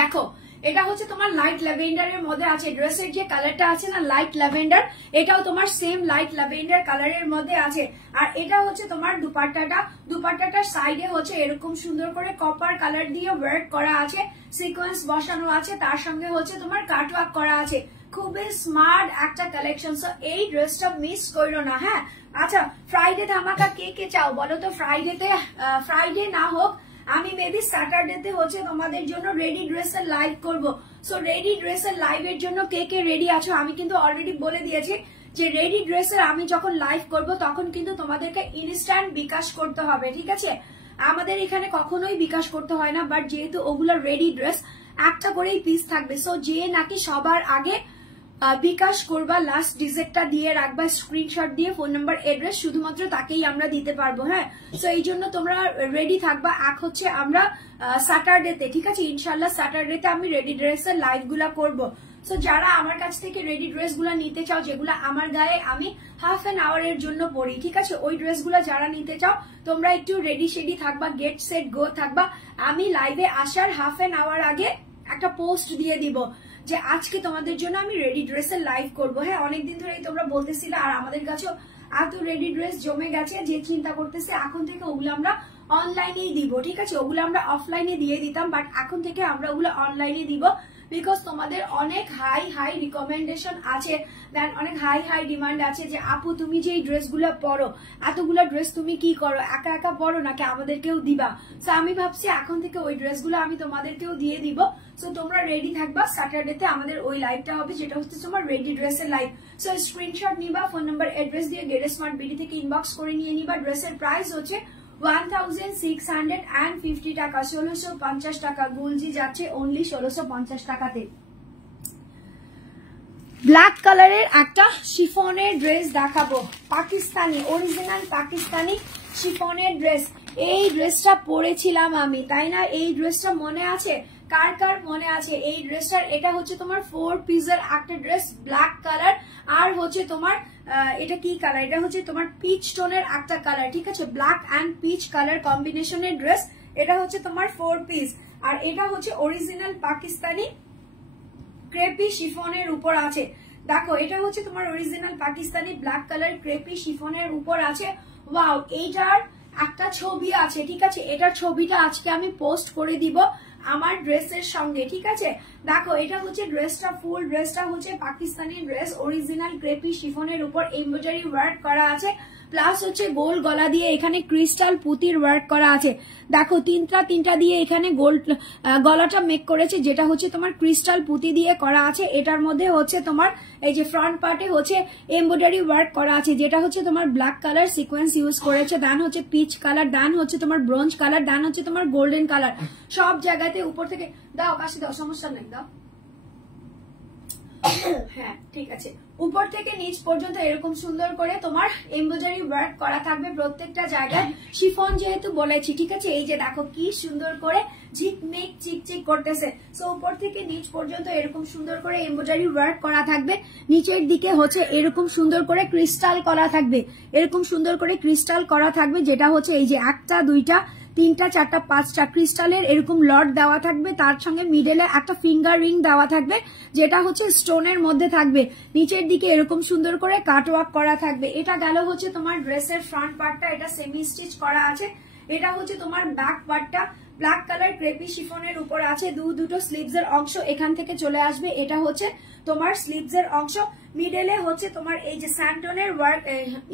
দেখো, এটা হচ্ছে তোমার লাইট ল্যাভেন্ডারের মধ্যে আছে, ড্রেসের যে কালারটা আছে না লাইট ল্যাভেন্ডার, এটাও তোমার সেম লাইট ল্যাভেন্ডার কালারের মধ্যে আছে। আর এটা হচ্ছে তোমার দুপাট্টাটা, দুপাট্টাটার সাইডে হচ্ছে এরকম সুন্দর করে কপার কালার দিয়ে ওয়ার্ক করা আছে, সিকোয়েন্স বসানো আছে, তার সঙ্গে হচ্ছে তোমার কাটওয়ার্ক করা আছে, খুবই স্মার্ট একটা কালেকশন। সো এই ড্রেসটা মিস করো না। হ্যাঁ, আচ্ছা, ফ্রাইডে ধামাকা কে কে চাও বলো তো? ফ্রাইডে না হোক, আমি মেবি স্যাটারডেতে হচ্ছে তোমাদের জন্য রেডি ড্রেসের লাইভ করব। সো রেডি ড্রেসের লাইভের জন্য কে কে রেডি আছো? আমি কিন্তু অলরেডি বলে দিয়েছি যে রেডি ড্রেসের আমি যখন লাইভ করব তখন কিন্তু তোমাদেরকে ইনস্ট্যান্ট বিকাশ করতে হবে, ঠিক আছে। আমাদের এখানে কখনোই বিকাশ করতে হয় না, বাট যেহেতু ওগুলো রেডি ড্রেস, একটা করেই পিস থাকবে। সো যে নাকি সবার আগে বিকাশ করবা, লাস্ট ডিজিটটা দিয়ে রাখবা স্ক্রিনশট দিয়ে, ফোন নাম্বার এড্রেস, শুধুমাত্র তাকেই আমরা দিতে পারবো। হ্যাঁ, সো এই জন্য তোমরা রেডি থাকবা। এক হচ্ছে আমরা স্যাটারডেতে, ঠিক আছে, ইনশাল্লাহ স্যাটারডেতে আমি রেডি ড্রেসের লাইভ গুলা করবো। সো যারা আমার কাছ থেকে রেডি ড্রেস গুলা নিতে চাও, যেগুলো আমার গায়ে আমি হাফ অ্যান আওয়ারের জন্য পরি, ঠিক আছে, ওই ড্রেস গুলা যারা নিতে চাও তোমরা একটু রেডি শেডি থাকবা, গেট সেট গো থাকবা। আমি লাইভে আসার হাফ অ্যান আওয়ার আগে একটা পোস্ট দিয়ে দিব যে আজকে তোমাদের জন্য আমি রেডি ড্রেসের লাইভ করবো। হ্যাঁ, অনেকদিন ধরেই তোমরা বলতেছিলে, আর আমাদের কাছেও এত রেডি ড্রেস জমে গেছে যে চিন্তা করতেছে এখন থেকে ওগুলো আমরা অনলাইনেই দিব, ঠিক আছে। ওগুলো আমরা অফলাইনে দিয়ে দিতাম, বাট এখন থেকে আমরা ওগুলো অনলাইনে দিব, বিকজ তোমাদের অনেক হাই রিকমেন্ডেশন আছে, দেন অনেক হাই ডিমান্ড আছে যে আপু তুমি যে এই ড্রেসগুলো পরো, এতগুলো ড্রেস তুমি কি করো, একা একা পরো নাকি আমাদেরকেও দিবা? সো আমি ভাবছি এখন থেকে ওই ড্রেসগুলো আমি তোমাদেরকেও দিয়ে দিব। সো তোমরা রেডি থাকবা, স্যাটারডেতে আমাদের ওই লাইভটা হবে, যেটা হচ্ছে তোমার রেডি ড্রেসের লাইভ। সো স্ক্রিনশট নিবা, ফোন নাম্বার এড্রেস দিয়ে গেট স্মার্ট বিডি থেকে ইনবক্স করে নিয়ে নিবা। ড্রেসের প্রাইস হচ্ছে 1650 টাকা, 1650 টাকা। গুলজি যাচ্ছে অনলি 1650 টাকাতে। ব্ল্যাক কালারের একটা শিফনের ড্রেস দেখাবো, পাকিস্তানি, অরিজিনাল পাকিস্তানি শিফনের ড্রেস। এই ড্রেসটা পরেছিলাম আমি, তাই না? এই ড্রেসটা মনে আছে? কার কার মনে আছে এই ড্রেসটার? এটা হচ্ছে তোমার 4 পিসের একটা ড্রেস, ব্ল্যাক কালার, আর হচ্ছে তোমার এটা কি কালার? এটা হচ্ছে তোমার পিচ টোনের একটা কালার, ঠিক আছে, ব্ল্যাক অ্যান্ড পিচ কালার কম্বিনেশনের ড্রেস। এটা হচ্ছে তোমার 4 পিস, আর এটা হচ্ছে অরিজিনাল পাকিস্তানি ক্রেপি শিফনের উপর আছে। দেখো, এটা হচ্ছে তোমার original Pakistani black colour crepey শিফনের উপর আছে। ওয়াও, এইটার একটা ছবি আছে, ঠিক আছে, এটার ছবিটা আজকে আমি পোস্ট করে দিব আমার ড্রেসের সঙ্গে, ঠিক আছে। দেখো, এটা হচ্ছে ড্রেসটা, ফুল ড্রেসটা হচ্ছে পাকিস্তানি ড্রেস, অরিজিনাল ক্রেপি শিফনের উপর এমব্রয়ডারি ওয়ার্ক করা আছে, প্লাস হচ্ছে গোল গলা দিয়ে এখানে ক্রিস্টাল পুঁতির ওয়ার্ক করা আছে। দেখো তিনটা দিয়ে এখানে গোল্ড গলাটা মেক করেছে, যেটা হচ্ছে তোমার ক্রিস্টাল পুঁতি দিয়ে করা আছে। এটার মধ্যে হচ্ছে তোমার এই যে ফ্রন্ট পার্টে হচ্ছে এমব্রয়ডারি ওয়ার্ক করা আছে, যেটা হচ্ছে তোমার ব্ল্যাক কালার সিকোয়েন্স ইউজ করেছে, দেন হচ্ছে পিচ কালার, দেন হচ্ছে তোমার ব্রোঞ্জ কালার, দেন হচ্ছে তোমার গোল্ডেন কালার। সব জায়গাতে উপর থেকে দাও, কাশি দাও, সমস্যা নেই, দাও। হ্যাঁ ঠিক আছে, উপর থেকে নিচ পর্যন্ত এরকম সুন্দর করে তোমার এমব্রয়ডারি ওয়ার্ক করা থাকবে প্রত্যেকটা জায়গায়। শিফন যেহেতু বলেছি, ঠিক আছে, এই যে দেখো কি সুন্দর করে ঝিকমিক চিকচিক করতেছে। সো উপর থেকে নিচ পর্যন্ত এরকম সুন্দর করে এমব্রয়ডারি ওয়ার্ক করা থাকবে। নিচের দিকে হচ্ছে এরকম সুন্দর করে ক্রিস্টাল করা থাকবে, এরকম সুন্দর করে ক্রিস্টাল করা থাকবে, যেটা হচ্ছে এই যে 1টা 2টা 3টা 4টা 5টা ক্রিস্টালের এরকম লট দেওয়া থাকবে। তার সঙ্গে মিডলে একটা ফিঙ্গার রিং দেওয়া থাকবে, যেটা হচ্ছে স্টোনের মধ্যে থাকবে। নিচের দিকে এরকম সুন্দর করে কাটওয়ার্ক করা থাকবে। এটা গেল হচ্ছে তোমার ড্রেসের ফ্রন্ট পার্টটা, এটা সেমি স্টিচ করা আছে। এটা হচ্ছে তোমার ব্যাক পার্টটা, ব্ল্যাক কালার ক্রেপি শিফনের উপর আছে। দুটো স্লিভস এর অংশ এখান থেকে চলে আসবে, এটা হচ্ছে তোমার স্লিভস এর অংশ। মিডলে হচ্ছে তোমার এই যে স্যান্টনের ওয়ার্ক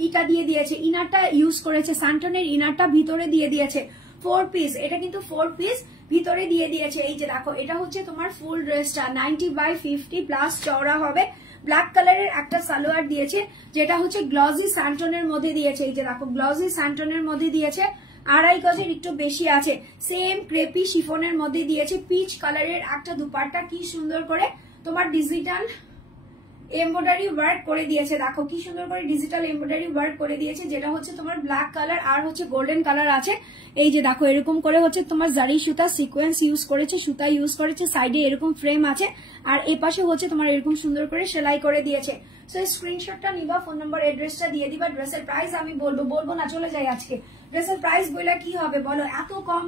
ইটা দিয়ে দিয়েছে, ইনারটা ইউজ করেছে, স্যান্টনের ইনারটা ভিতরে দিয়ে দিয়েছে। 4 পিস, এটা কিন্তু 4 পিস ভিতরে দিয়ে দিয়েছে। এই যে দেখো, এটা হচ্ছে তোমার ফুল ড্রেসটা 90/50 প্লাস চওড়া হবে। ব্ল্যাক কালারের একটা সালোয়ার দিয়েছে, যেটা হচ্ছে গ্লজি স্যান্টনের মধ্যে দিয়েছে। এই যে দেখো, গ্লজি স্যান্টনের মধ্যে দিয়েছে, 2.5 গজের একটু বেশি আছে। সেম ক্রেপি শিফনের মধ্যে দিয়েছে। পিচ কালারের একটা দুপাট্টা, কি সুন্দর করে তোমার ডিজিটাল এমব্রয়ডারি ওয়ার্ক করে দিয়েছে। দেখো কি সুন্দর করে ডিজিটাল এমব্রয়ডারি ওয়ার্ক করে দিয়েছে, যেটা হচ্ছে তোমার ব্ল্যাক কালার আর হচ্ছে গোল্ডেন কালার আছে। এই যে দেখো, এরকম করে হচ্ছে তোমার জারি সুতা সিকোয়েন্স ইউজ করেছে, সুতা ইউজ করেছে, সাইডে এরকম ফ্রেম আছে, আর এই পাশে হচ্ছে তোমার এরকম সুন্দর করে সেলাই করে দিয়েছে। সো এই স্ক্রিনশটটা নিবা, ফোন নাম্বার এড্রেসটা দিয়ে দিবা। ড্রেসের প্রাইস আমি বলবো না, চলে যাই আজকে। ড্রেসের প্রাইস বলে কি হবে বলো, এত কম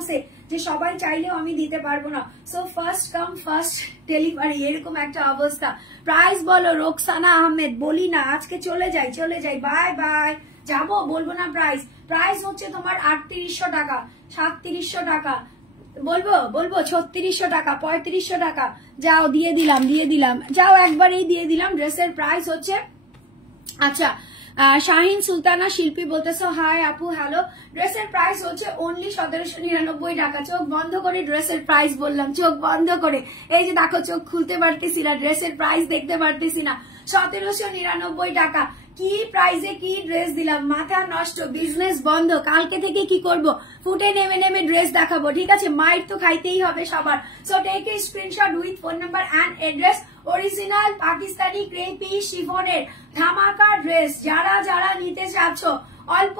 আছে যে সবাই চাইলেও আমি দিতে পারবো না। So first come first delivery, এরকম একটা অবস্থা। প্রাইস বলো রোকসানা আহমেদ, বলি না আজকে, চলে যাই, বাই বাই। যাবো, বলবো না প্রাইস। প্রাইস হচ্ছে তোমার 3800 টাকা, 3700 টাকা, বলবো 3600 টাকা, 3500 টাকা। যাও, দিয়ে দিলাম, যাও একবারেই দিয়ে দিলাম। ড্রেসের প্রাইস হচ্ছে, আচ্ছা শাহিন সুলতানা শিল্পী বলতেছো হাই আপু, হ্যালো। ড্রেসের প্রাইস হচ্ছে অনলি 1799 টাকা। চোখ বন্ধ করে ড্রেসের প্রাইস বললাম, চোখ বন্ধ করে। এই যে দেখো, চোখ খুলতে পারতেছি না, ড্রেসের প্রাইস দেখতে পারতেছি না। 1799 টাকা। কি প্রাইসে কি ড্রেস দিলাম, মাথা নষ্ট, বিজনেস বন্ধ। কালকে থেকে কি করব, ফুটে নেমে ড্রেস দেখাবো, ঠিক আছে? মাইর তো খাইতেই হবে সবার। So take a screenshot with phone number and address. Original Pakistani crepey শিফনের ধামাকা ড্রেস যারা নিতে চাচ্ছ, অল্প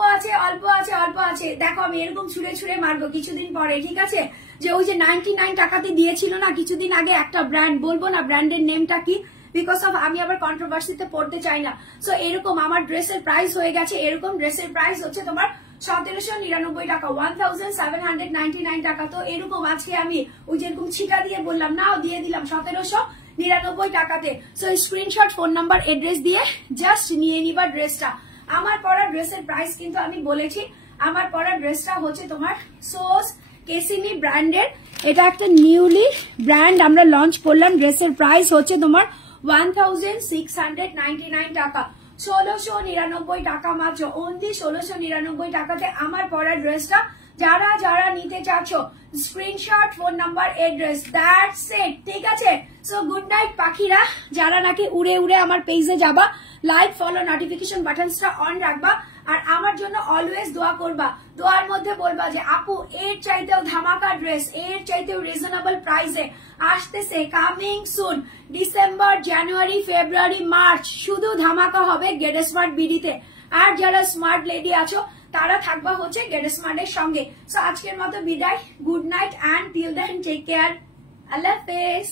আছে। দেখো, আমি এরকম ছুড়ে মারবো কিছুদিন পরে, ঠিক আছে? যে ওই যে 99 টাকাতে দিয়েছিল না কিছুদিন আগে একটা ব্র্যান্ড, বলবো না ব্র্যান্ডের নেমটা কি, বিকজ অফ আমি আবার কন্ট্রোভার্সিতে পড়তে চাই না। সো এরকম আমার ড্রেসের প্রাইস হয়ে গেছে, এরকম ড্রেসের প্রাইস হচ্ছে তোমার 1799 টাকা, 1799 টাকা। তো এরকম আজকে আমি ওই যেরকম ছিটা দিয়ে বললাম, নাও দিয়ে দিলাম 1799 টাকাতে। So screenshot, phone number, address দিয়ে জাস্ট নিয়ে নিবা ড্রেসটা। আমার পরা ড্রেসের প্রাইস কিন্তু আমি বলেছি, আমার পরা ড্রেসটা হচ্ছে তোমার সোস কেসিমি ব্র্যান্ডের। এটা একটা নিউলি ব্র্যান্ড আমরা লঞ্চ করলাম। ড্রেসের প্রাইস হচ্ছে তোমার 1699 টাকা, 1699 টাকা মাত্র, অনলি 1699 টাকাতে আমার পরা ড্রেসটা। যারা নিতে চাচ্ছ, screenshot, phone number, address, that's it, ঠিক আছে? সো গুড নাইট পাখিরা, যারা নাকি উড়ে আমার পেজে যাবা, লাইক, ফলো, নোটিফিকেশন বাটনসটা অন রাখবা, আর আমার জন্য অলওয়েজ দোয়া করবা। দোয়ার মধ্যে বলবা যে আপু এর চাইতেও ধামাকা ড্রেস, এর চাইতেও রিজনেবল প্রাইসে আসতেছে, কামিং সুন, ডিসেম্বর, জানুয়ারি, ফেব্রুয়ারি, মার্চ, শুধু ধামাকা হবে গেট স্মার্ট বিডিতে। আর যারা স্মার্ট লেডি আছো, তারা থাকবা হচ্ছে গেট স্মার্টের সঙ্গে। সো আজকের মতো বিদায়, good night and till then take care, Allah হাফেজ।